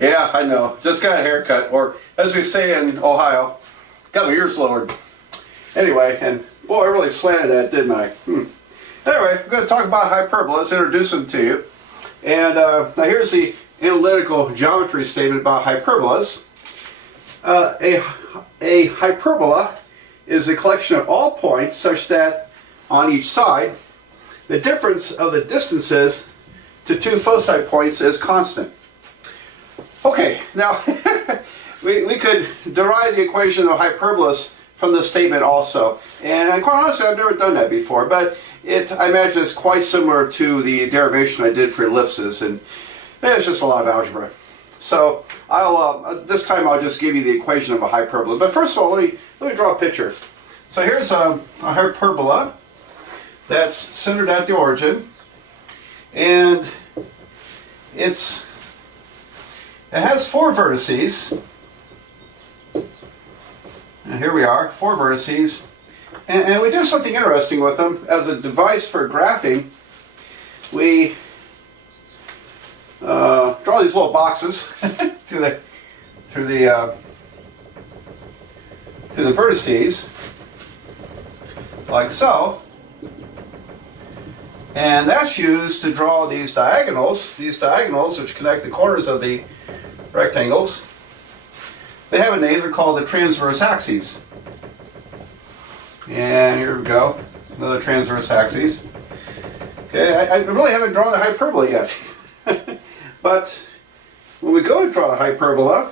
Yeah, I know. Just got a haircut, or as we say in Ohio, got my ears lowered. Anyway, and boy, I really slanted that, didn't I? Anyway, we're going to talk about hyperbolas, introduce them to you. And now here's the analytical geometry statement about hyperbolas. A hyperbola is a collection of all points such that on each side, the difference of the distances to two foci points is constant. Okay, now we could derive the equation of hyperbolas from this statement also. And quite honestly, I've never done that before, but I imagine it's quite similar to the derivation I did for ellipses, and it's just a lot of algebra. So this time I'll just give you the equation of a hyperbola. But first of all, let me draw a picture. So here's a hyperbola that's centered at the origin, and it has four vertices. And here we are, four vertices. And we do something interesting with them. As a device for graphing, we draw these little boxes through the vertices, like so. And that's used to draw these diagonals which connect the corners of the rectangles. They have a name, they're called the transverse axes. And here we go, another transverse axis. Okay, I really haven't drawn the hyperbola yet. But when we go to draw the hyperbola,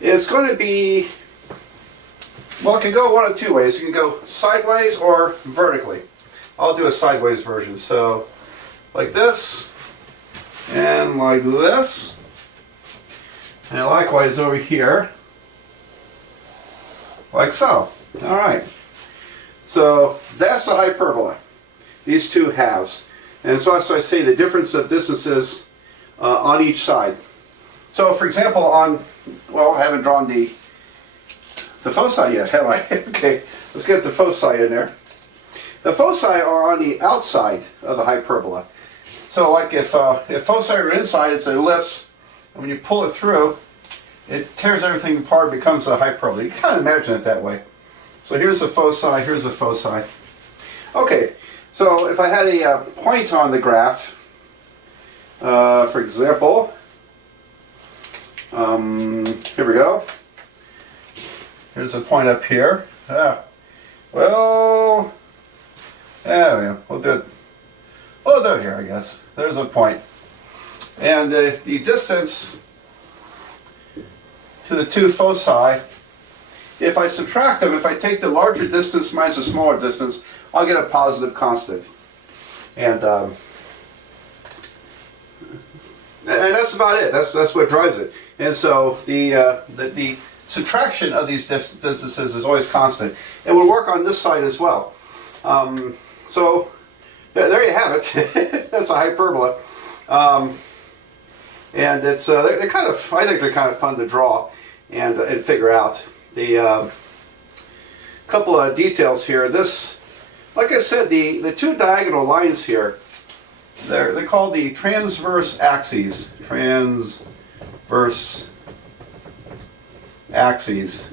it's going to be, well, it can go one of two ways. It can go sideways or vertically. I'll do a sideways version. So, like this, and like this, and likewise over here, like so. All right. So that's the hyperbola. These two halves. And so that's why I say the difference of distances on each side. So for example, well, I haven't drawn the foci yet, have I? Okay, let's get the foci in there. The foci are on the outside of the hyperbola. So like if foci are inside, it's an ellipse, and when you pull it through, it tears everything apart, becomes a hyperbola. You can kind of imagine it that way. So here's a foci, here's a foci. Okay, so if I had a point on the graph, for example, here we go. Here's a point up here. Well, yeah, we'll do it here, I guess. There's a point. And the distance to the two foci, if I subtract them, if I take the larger distance minus the smaller distance, I'll get a positive constant. And that's about it. That's what drives it. And so the subtraction of these distances is always constant. And we'll work on this side as well. So there you have it. That's a hyperbola. And it's they're kind of, I think they're kind of fun to draw and figure out. The couple of details here. This, like I said, the two diagonal lines here, they're called the transverse axes. Transverse axes.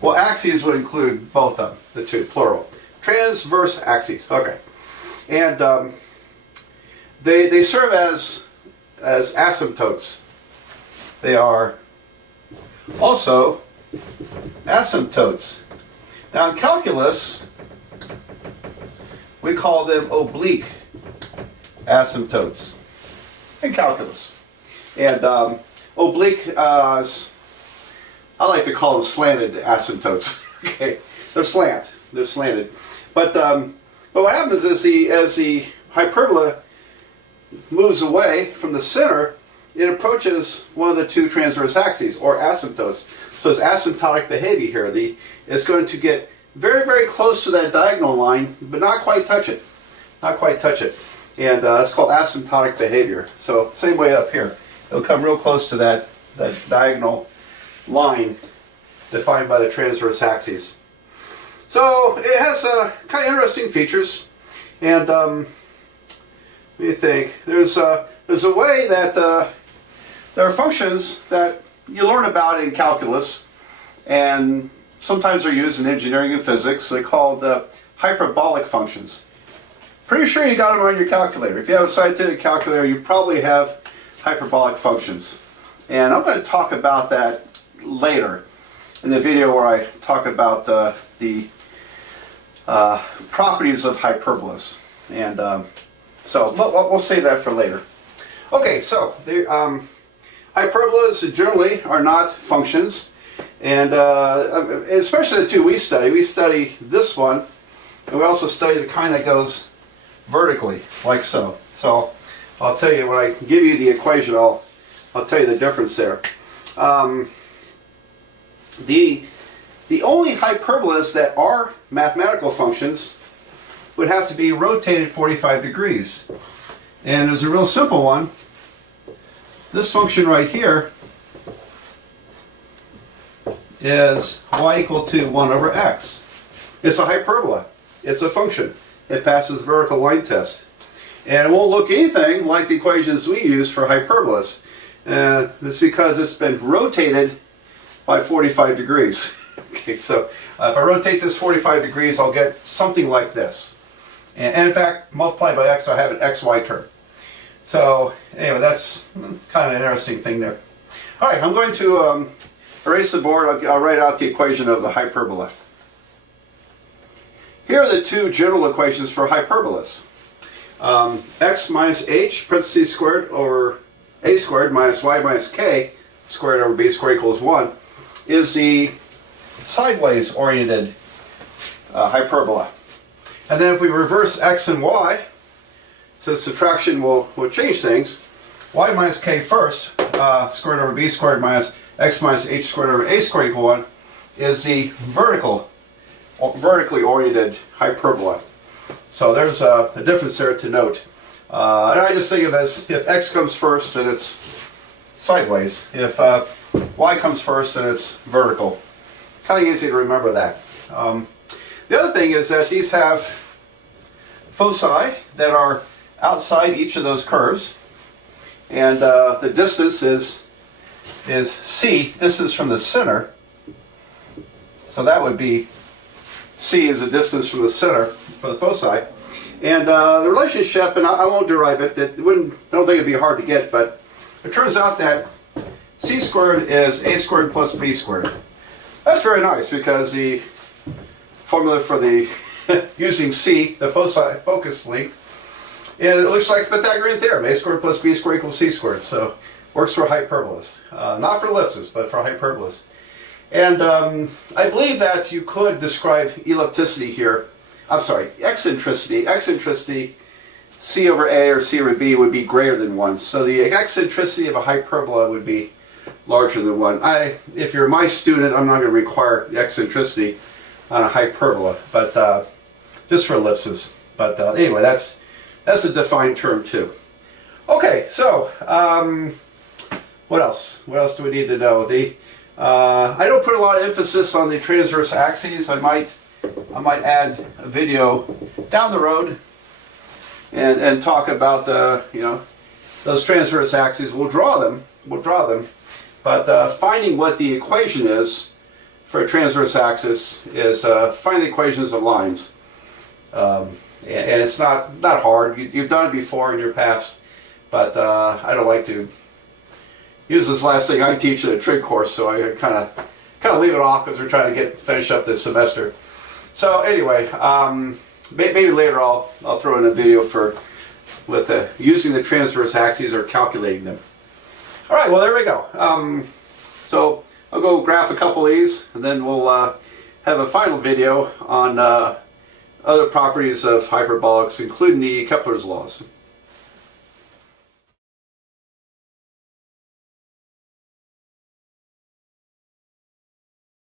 Well, axes would include both of them, the two, plural. Transverse axes. Okay, and they serve as asymptotes. They are also asymptotes. Now in calculus, we call them oblique asymptotes. In calculus. And oblique, I like to call them slanted asymptotes. Okay, they're slanted. But what happens is as the hyperbola moves away from the center, it approaches one of the two transverse axes, or asymptotes. So it's asymptotic behavior here. It's going to get very, very close to that diagonal line, but not quite touch it. Not quite touch it. And that's called asymptotic behavior. So same way up here. It'll come real close to that diagonal line defined by the transverse axes. So it has kind of interesting features. And what do you think? There's is a way that there are functions that you learn about in calculus, and sometimes are used in engineering and physics. They're called hyperbolic functions. Pretty sure you got them on your calculator. If you have a scientific calculator, you probably have hyperbolic functions. And I'm going to talk about that later in the video where I talk about the properties of hyperbolas. And so we'll save that for later. Okay, so the hyperbolas generally are not functions. And especially the two we study. We study this one, and we also study the kind that goes vertically, like so. So I'll tell you, when I give you the equation, I'll tell you the difference there. The only hyperbolas that are mathematical functions would have to be rotated 45 degrees. And there's a real simple one. This function right here is y equal to 1 over x. It's a hyperbola. It's a function. It passes the vertical line test. And it won't look anything like the equations we use for hyperbolas. It's because it's been rotated by 45 degrees. Okay, so if I rotate this 45 degrees, I'll get something like this. And in fact, multiplied by x, I have an xy term. So anyway, that's kind of an interesting thing there. All right, I'm going to erase the board. I'll write out the equation of the hyperbola. Here are the two general equations for hyperbolas. X minus h parentheses squared over a squared minus y minus k squared over b squared equals 1 is the sideways oriented hyperbola. And then if we reverse x and y, so subtraction will change things. Y minus k first, squared over b squared minus x minus h squared over a squared equal 1 is the vertically oriented hyperbola. So there's a difference there to note. And I just think of it as if x comes first, then it's sideways. If y comes first, then it's vertical. Kind of easy to remember that. The other thing is that these have foci that are outside each of those curves. And the distance is c, distance from the center. So that would be c is the distance from the center for the foci. And the relationship, and I won't derive it, I don't think it'd be hard to get, but it turns out that c squared is a squared plus b squared. That's very nice because the formula for the using c, the foci focus length, and it looks like Pythagorean theorem, a squared plus b squared equals c squared. So works for hyperbolas. Not for ellipses, but for hyperbolas. And I believe that you could describe ellipticity here. I'm sorry, eccentricity. Eccentricity, c over a or c over b would be greater than 1. So the eccentricity of a hyperbola would be larger than 1. If you're my student, I'm not going to require the eccentricity on a hyperbola, but just for ellipses. But anyway, that's a defined term too. Okay, so what else? What else do we need to know? I don't put a lot of emphasis on the transverse axes. I might add a video down the road and talk about those transverse axes. We'll draw them. But finding what the equation is for a transverse axis is find the equations of lines. And it's not hard. You've done it before in your past, but I don't like to use this last thing I teach in a trig course, so I kind of leave it off because we're trying to finish up this semester. So anyway, maybe later I'll throw in a video with using the transverse axes or calculating them. All right, well there we go. So I'll go graph a couple of these, and then we'll have a final video on other properties of hyperbolics, including the Kepler's laws.